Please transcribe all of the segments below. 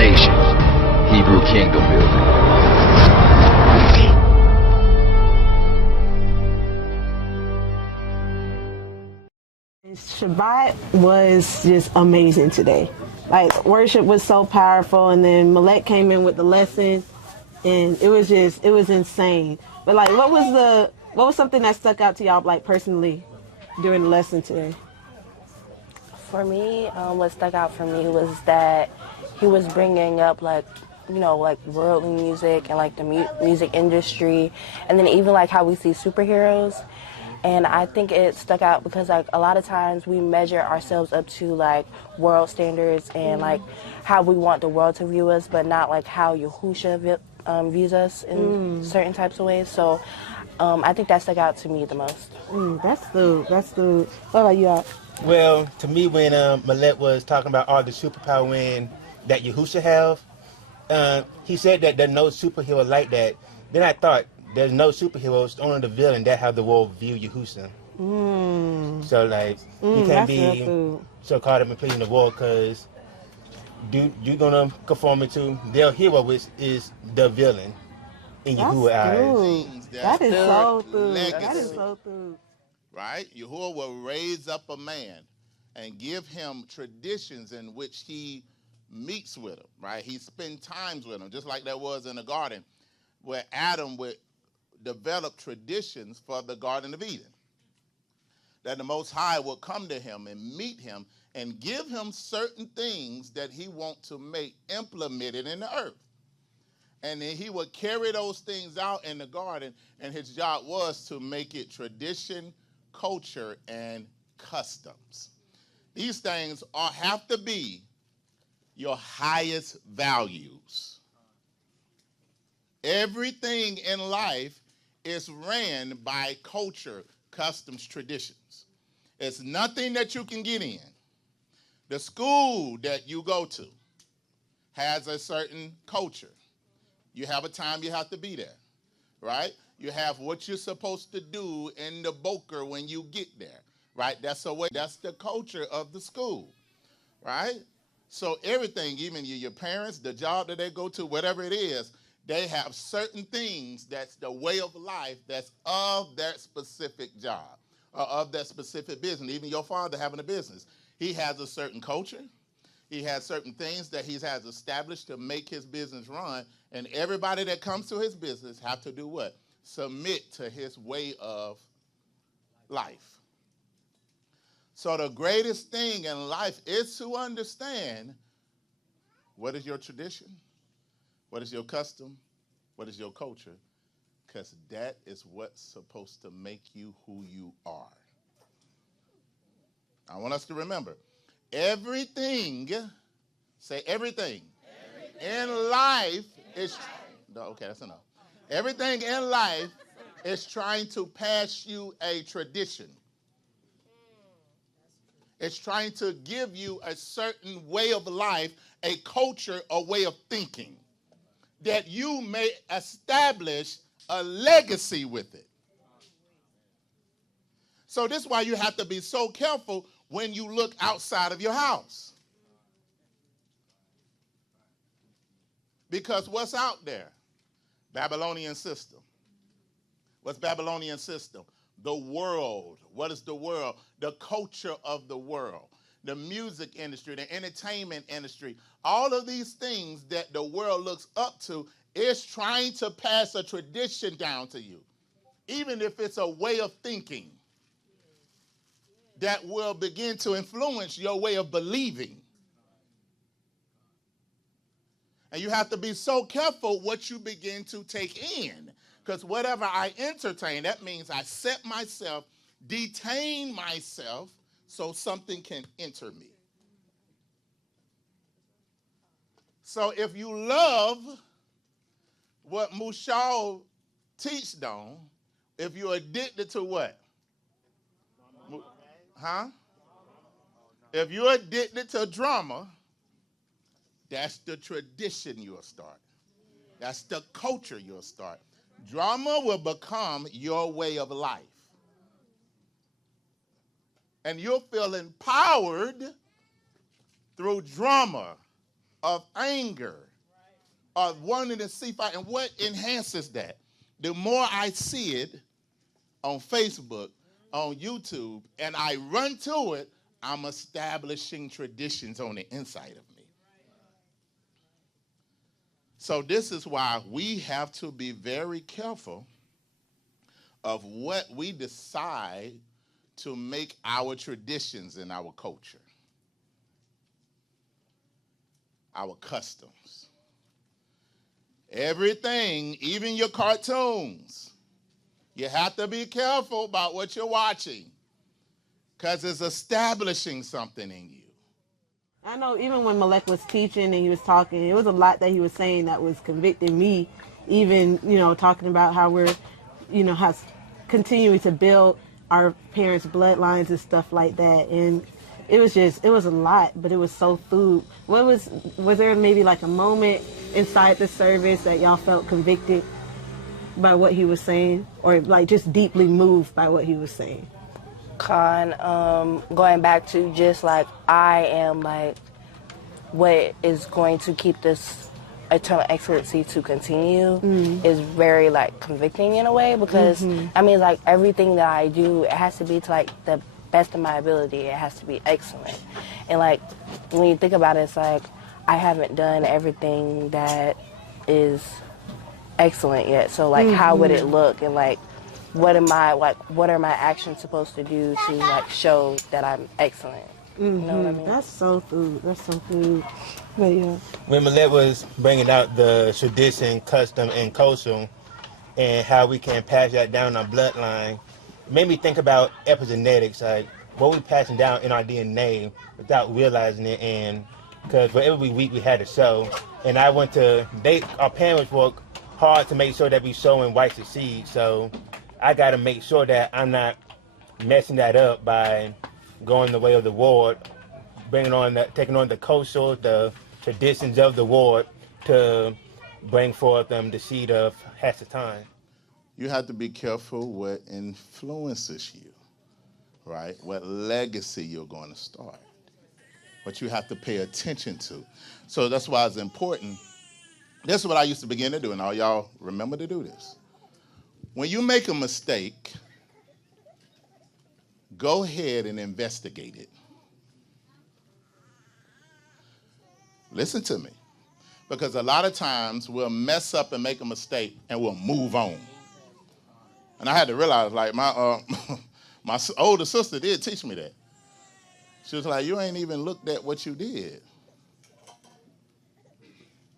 nation. Hebrew kingdom building. Shabbat was just amazing today. Like, worship was so powerful, and then Malek came in with the lesson, and it was insane. But like, what was something that stuck out to y'all, like, personally during the lesson today? For me, what stuck out for me was that he was bringing up, like, like worldly music and like the music industry, and then even like how we see superheroes. And I think it stuck out because like a lot of times we measure ourselves up to like world standards and like how we want the world to view us, but not like how Yahusha views us in certain types of ways. So I think that stuck out to me the most. That's the. What about you, Al? Well, to me, when Malek was talking about all the superpower that Yahusha have, he said that there's no superhero like that. Then I thought, there's no superheroes, only the villain that have the world view Yahusha. So like, you can't be so caught up in pleasing the world because you're gonna conform it to their hero, which is the villain in Yahuwah's eyes. That is so true. That is so true. Right? Yahuwah will raise up a man and give him traditions in which he meets with him, right? He spends times with him, just like there was in the garden where Adam would develop traditions for the Garden of Eden. That the Most High will come to him and meet him and give him certain things that he wants to make implemented in the earth. And then he would carry those things out in the garden, and his job was to make it tradition, culture, and customs. These things have to be your highest values. Everything in life is ran by culture, customs, traditions. It's nothing that you can get in. The school that you go to has a certain culture. You have a time you have to be there, right? You have what you're supposed to do in the boker when you get there, right? That's the culture of the school, right? So everything, even your parents, the job that they go to, whatever it is, they have certain things that's the way of life that's of that specific job or of that specific business. Even your father having a business, he has a certain culture. He has certain things that he has established to make his business run, and everybody that comes to his business have to do what? Submit to his way of life. So the greatest thing in life is to understand what is your tradition, what is your custom, what is your culture, because that is what's supposed to make you who you are. I want us to remember, everything in life is, no, okay, that's enough. Everything in life is trying to pass you a tradition. It's trying to give you a certain way of life, a culture, a way of thinking, that you may establish a legacy with it. So this is why you have to be so careful when you look outside of your house. Because what's out there? Babylonian system. What's Babylonian system? The world. What is the world? The culture of the world. The music industry, the entertainment industry. All of these things that the world looks up to is trying to pass a tradition down to you. Even if it's a way of thinking that will begin to influence your way of believing. And you have to be so careful what you begin to take in. Because whatever I entertain, that means I set myself, detain myself, so something can enter me. So if you love what Mushal teached on, if you're addicted to what? If you're addicted to drama, that's the tradition you'll start. That's the culture you'll start. Drama will become your way of life. And you'll feel empowered through drama of anger or wanting to see fight. And what enhances that? The more I see it on Facebook, on YouTube, and I run to it, I'm establishing traditions on the inside of me. So this is why we have to be very careful of what we decide to make our traditions in our culture, our customs. Everything, even your cartoons, you have to be careful about what you're watching because it's establishing something in you. I know even when Malek was teaching and he was talking, it was a lot that he was saying that was convicting me, even, talking about how we're, how continuing to build our parents' bloodlines and stuff like that. And it was a lot, but it was so food. Was there maybe like a moment inside the service that y'all felt convicted by what he was saying, or like just deeply moved by what he was saying? Going back to just like, I am like, what is going to keep this eternal excellency to continue is very like convicting in a way, because I mean, like, everything that I do, it has to be to like the best of my ability. It has to be excellent. And like, when you think about it, it's like, I haven't done everything that is excellent yet. So like, how would it look? And like, what are my actions supposed to do to like show that I'm excellent? You know what I mean? That's so food. But yeah. When Millette was bringing out the tradition, custom, and culture, and how we can pass that down our bloodline, it made me think about epigenetics, like what we passing down in our DNA without realizing it. And because for every week we had a show, and our parents work hard to make sure that we sowing white seed. So I got to make sure that I'm not messing that up by going the way of the ward, taking on the culture, the traditions of the ward to bring forth the seed of Hasatan. You have to be careful what influences you, right? What legacy you're going to start, what you have to pay attention to. So that's why it's important. This is what I used to begin to do, and all y'all remember to do this. When you make a mistake, go ahead and investigate it. Listen to me. Because a lot of times we'll mess up and make a mistake and we'll move on. And I had to realize, like, my older sister did teach me that. She was like, you ain't even looked at what you did.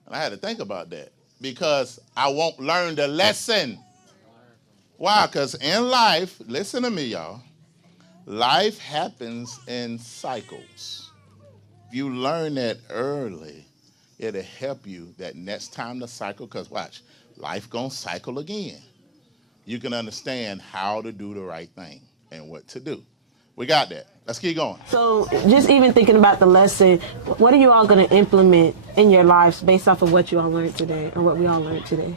And I had to think about that because I won't learn the lesson. Why? Because in life, listen to me, y'all, life happens in cycles. If you learn that early, it'll help you that next time the cycle, because watch, life gonna cycle again. You can understand how to do the right thing and what to do. We got that. Let's keep going. So just even thinking about the lesson, what are you all going to implement in your lives based off of what you all learned today, or what we all learned today?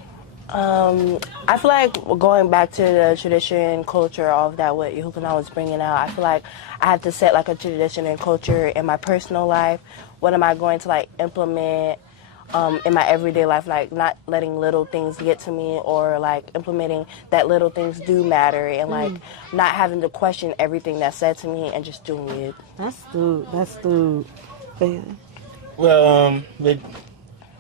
I feel like going back to the tradition, culture, all of that, what Yehuda was bringing out, I feel like I have to set like a tradition and culture in my personal life. What am I going to like implement in my everyday life, like not letting little things get to me, or like implementing that little things do matter, and like not having to question everything that's said to me and just doing it. That's good. Yeah. Well,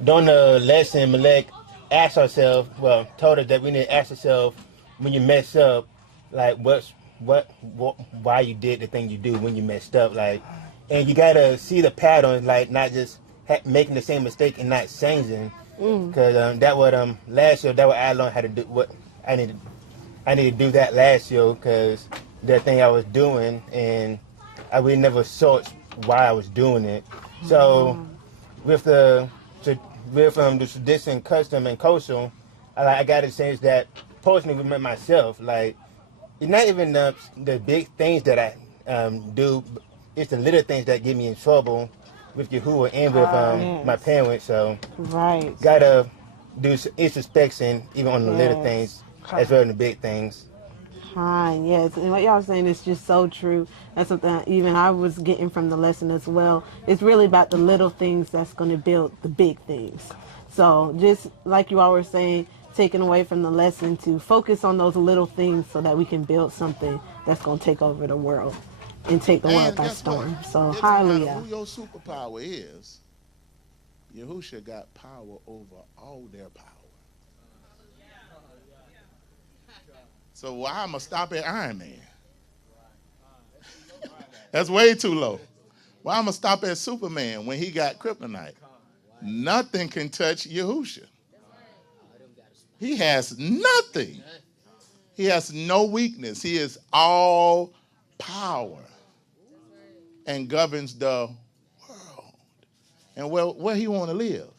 during the lesson, Malek told us that we need to ask ourselves when you mess up, like why you did the thing you do when you messed up, like, and you gotta see the pattern, like not just making the same mistake and not changing, because that what last year that what I learned how to do. What I need to do that last year, because that thing I was doing, and I really never searched why I was doing it. So with the tradition, custom, and culture, I got to change that personally with myself. Like, it's not even the big things that I do. It's the little things that get me in trouble with Yahuwah and with my parents. So gotta do introspection even on the little things as well as the big things. Kind, yes. And what y'all saying is just so true. That's something that even I was getting from the lesson as well. It's really about the little things that's going to build the big things. So just like you all were saying, taking away from the lesson to focus on those little things so that we can build something that's going to take over the world and take the world And by guess what? storm. So It don't matter hallelujah. who your superpower is. Yahusha got power over all their power. So why I'm going to stop at Iron Man? That's way too low. Why I'm going to stop at Superman when he got kryptonite? Nothing can touch Yahusha. He has nothing. He has no weakness. He is all power and governs the world. And where he want to live?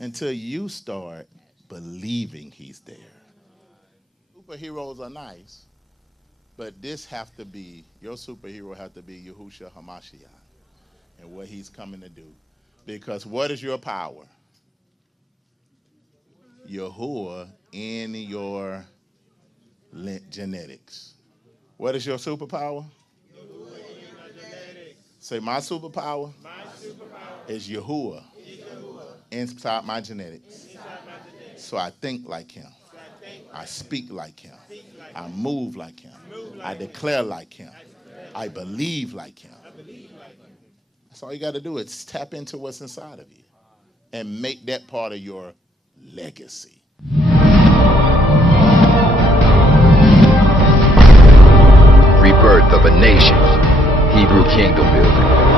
Until you start believing he's there. Superheroes are nice, but this have to be, your superhero have to be Yahushua HaMashiach and what he's coming to do. Because what is your power? Yahuwah in your genetics. What is your superpower? Say, my superpower is Yahuwah inside my genetics. So I think like him. I speak like him. I move like him. I declare like him. I believe like him. That's all you got to do is tap into what's inside of you and make that part of your legacy. Rebirth of a nation. Hebrew kingdom building.